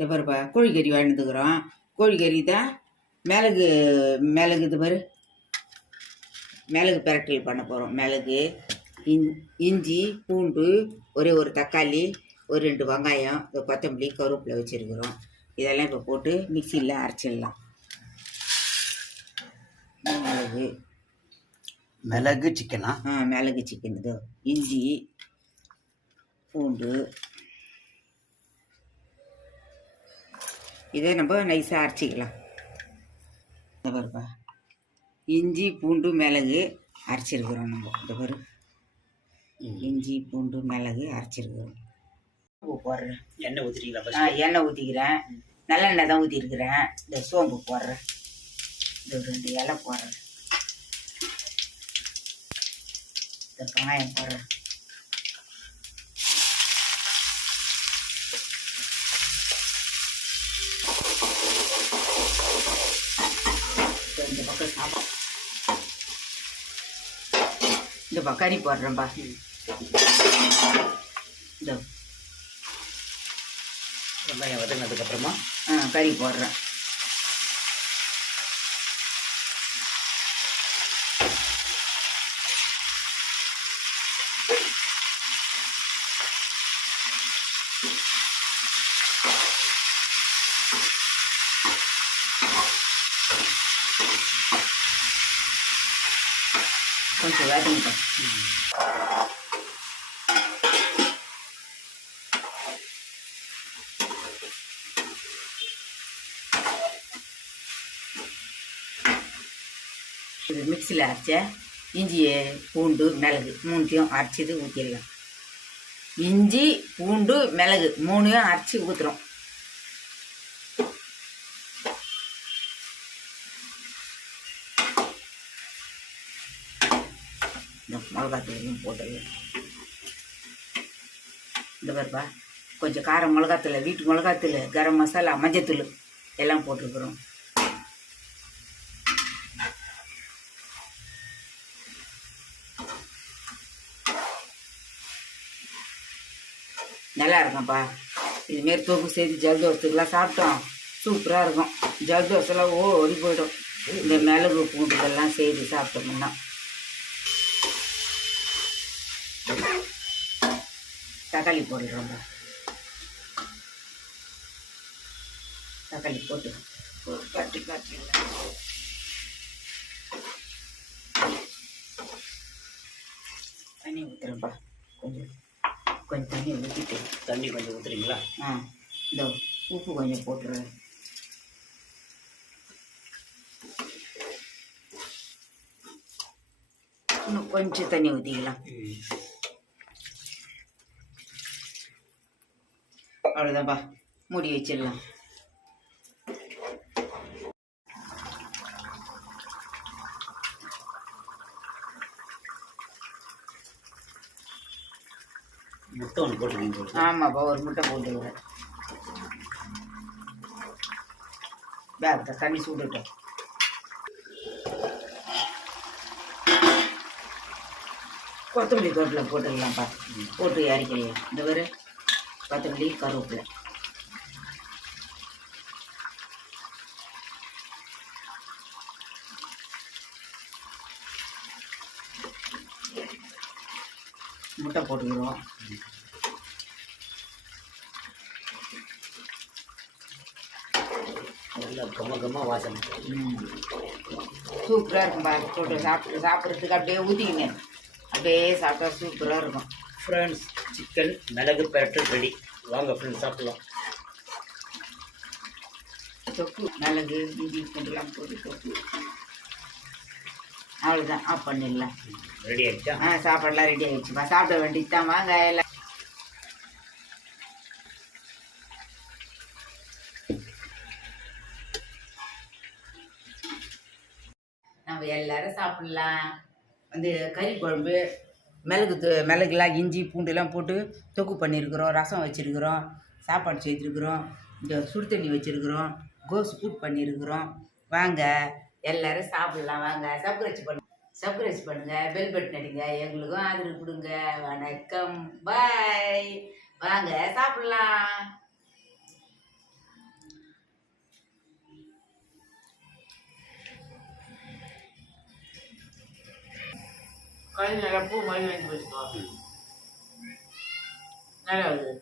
இந்த பாருப்பா கோழிக்கறி வாழ்ந்துக்கிறோம் கோழிக்கறி தான் மிளகு மிளகு இது பாரு. மிளகு பிரட்டல் பண்ண போகிறோம் மிளகு இன் இஞ்சி பூண்டு ஒரே ஒரு தக்காளி ஒரு ரெண்டு வெங்காயம் இந்த கொத்தமல்லி கருவேப்பிலை வச்சுருக்குறோம். இதெல்லாம் இப்போ போட்டு மிக்சியில் அரைச்சிடலாம். மிளகு. மிளகு சிக்கனா ஆ? மிளகு சிக்கன் இதோ. இஞ்சி பூண்டு இதை நம்ம நைஸாக அரைச்சிக்கலாம். இந்த பாருப்பா. இஞ்சி பூண்டு மிளகு அரைச்சிருக்கிறோம் நம்ம. இந்த பாரு. இஞ்சி பூண்டு மிளகு அரைச்சிருக்கிறோம். உப்பு போடுறேன். எண்ணெய் ஊற்றிட்டீங்களா ஆ எண்ணெய் ஊற்றிக்கிறேன் நல்லெண்ணெய் தான் ஊற்றிருக்கிறேன் இந்த சோம்பு போடுறேன். இந்த ரெண்டு இலை போடுறேன். இந்த வெங்காயம் போடுறேன் இப்ப இந்த பக்கம் சாப்பாடு பக்கம் கறி போடுறேன்பா இந்த வெங்காயம் வதங்கினதுக்கப்புறமா ஆ கறி போடுறேன். கொஞ்சம் வேகட்டும் இது மிக்சியில் அரைச்ச இஞ்சி பூண்டு மிளகு மூணுத்தையும் அரைச்சிட்டு ஊற்றிடலாம் இஞ்சி பூண்டு மிளகு மூணையும் அரைச்சி ஊற்றுறோம் இந்த மிளகாத்தூளையும் போட்டு இந்த பாருப்பா கொஞ்சம் காரம் மிளகாத்தூள் வீட்டு மிளகாத்தூள் கரம் மசாலா மஞ்சத்தூள் எல்லாம் போட்டிருக்குறோம். நல்லா இருக்கும்ப்பா. இதுமாரி தூக்கு செய்து ஜலதோஷத்துக்கெல்லாம் சாப்பிட்டோம். சூப்பராக இருக்கும். ஜலதோஷம்லாம் ஓ ஓடி போயிடும். இந்த மிளகு பூண்டுகள்லாம் செய்து சாப்பிட்டோம்னா. தக்காளி போடுறோம்ப்பா தக்காளி போட்டு. ஒரு கட்டி காட்டிடலாம் தண்ணி ஊற்றுறேன்ப்பா கொஞ்சம் கொஞ்சம் தண்ணி ஊற்றிட்டு தண்ணி கொஞ்சம் ஊற்றுறீங்களா ஆ இந்த உப்பு கொஞ்சம் போட்டுருவேன். இன்னும் கொஞ்சம் தண்ணி ஊற்றிக்கலாம் அவ்வளோதான்ப்பா மூடி வச்சிடலாம். முட்டை ஒன்று போட்டுருக்கீங்க. ஆமாப்பா ஒரு முட்டை போட்டுக்கிறேன். வேறு தண்ணி சூடுட்டோம் கொத்தமல்லி கருவேப்பிலை போட்டுடலாம்ப்பா போட்டு இறக்கலாம் இந்த வேறு கொத்தமல்லி கருவேப்பிலை முட்டை போட்டுக்கிறோம். நல்லா கம்ம கம்ம வாசனை. சூப்பராக இருக்கும் போட்டு சாப்பிட்டு சாப்பிட்றதுக்கு அப்படியே ஊற்றிக்கினேன் அப்படியே சாப்பிட்டா சூப்பராக இருக்கும். ஃப்ரெண்ட்ஸ் சிக்கன் மிளகு பெரட்டல் ரெடி. வாங்க ஃப்ரெண்ட்ஸ் சாப்பிடலாம். தொக்கு மிளகு இஞ்சி பூண்டுலாம் போட்டு தொக்கு. அவ்வளோதான் ஆஃப் பண்ணிடலாம். ரெடி ஆயிடுச்சா? ஆ சாப்பாடெல்லாம் ரெடி ஆயிடுச்சுப்பா. சாப்பிட வேண்டியது தான். வாங்க எல்லாம். நம்ம எல்லாரும் சாப்பிடலாம். வந்து கறி குழம்பு மிளகு மிளகுலாம் இஞ்சி பூண்டுலாம் போட்டு தொக்கு பண்ணியிருக்கிறோம் ரசம் வச்சுருக்குறோம் சாப்பாடு செய்திருக்கிறோம் இந்த சுடு தண்ணி வச்சுருக்குறோம் கோஸ் கூட் பண்ணியிருக்கிறோம். வாங்க எல்லாரும் சாப்பிடலாம் வாங்க. சப்ஸ்கிரைப் பண்ணு சப்ஸ்கிரைப் பண்ணுங்கள் பெல் பட்டன் அடிங்க எங்களுக்கும் ஆதரவு கொடுங்க. வணக்கம் பாய் வாங்க சாப்பிட்லாம். கறி நல்லா பூ மாதிரி வாங்கி வச்சுக்கோ நல்லா வருது